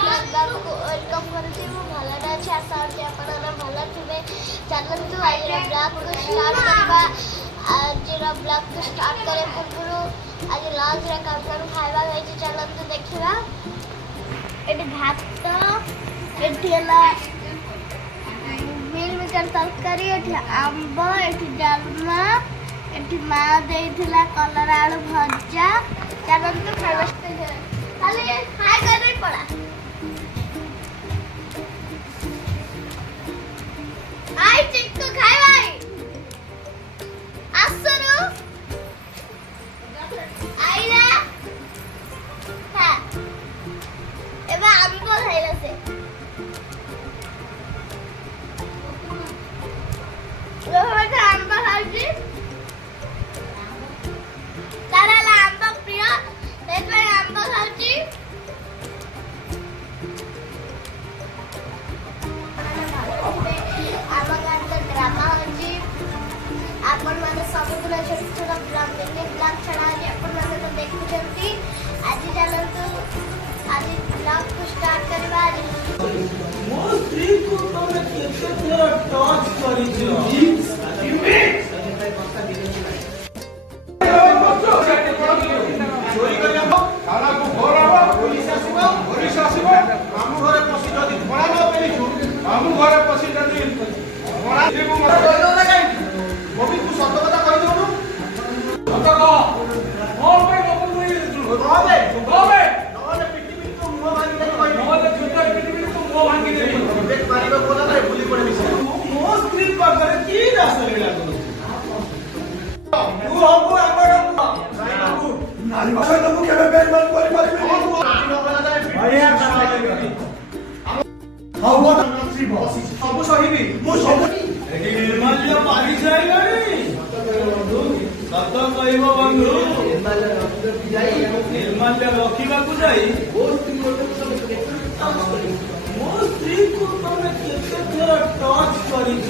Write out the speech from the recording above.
welcome करती हूँ भल अच्छे आशा होती है भल थे चलतु आज ब्लॉग को स्टार्ट करवा आज ब्लॉग को स्टार्ट करे पूर्व आज लंच रे कम कम खाइबा होइछि चलतु देखिबा एटी भात एटी हला मिल मिकर तरकारी एटी आंब एटी डालमा एटी मा देइथिला कलर आलू भजा चलतु खाइबा खाली हाय कर नहीं पड़ा आई चिक्कू खाए भाई आसरू आई ना हां एबा आंबो खाइला से लो हटा आंबो खाइছি तारा ला आंबो प्रिय सेतबे आंबो खाइছি आपण माने समुद्र छोट छोट ब्लॉग मिनी ब्लॉग छड़ा आपण माने तो देखुचंती आज चलंतु आज ब्लॉग को स्टार्ट करबा आज मो स्त्री को तमे केते थोड़ा टच करी छ चोरी कर खाना को घोराबा पुलिस आसीबा मामू घरे पसी जदी भड़ा न पेलिछु मामू घरे पसी जदी भड़ा देबो मत कइलो ना काई मबी तू सत्य কথা কই দেবো সত্য ক মোর ভাই বাবু কই দিছু রবে নলে পিটি পিটি তো মুহ ভাঙি দেই কই নলে ছোট পিটি পিটি তো মুহ ভাঙি দেই বেক মারিবা কোলা রে গুলি করে মিছে মো স্ত্রী পাগরে কি রাস্তা লীলা করু তু হবু আমার নাই বাবু নারী ভাষা তো কেবে বেইমান করি পারিবি ভাইয়া হাওয়া ସବୁ ସହିବି ମୁଁ ସବୁ ଏଠି ନିର୍ମାଲ୍ୟ ପାରି ସାଇଲାଣି ସତ କହିବ ବନ୍ଧୁ ନିର୍ମାଲ୍ୟ ରଖିବାକୁ ଯାଇ ମୋ ସ୍ତ୍ରୀକୁ ତମେ କେତେ ଥର ଟଚ୍ କରିଛ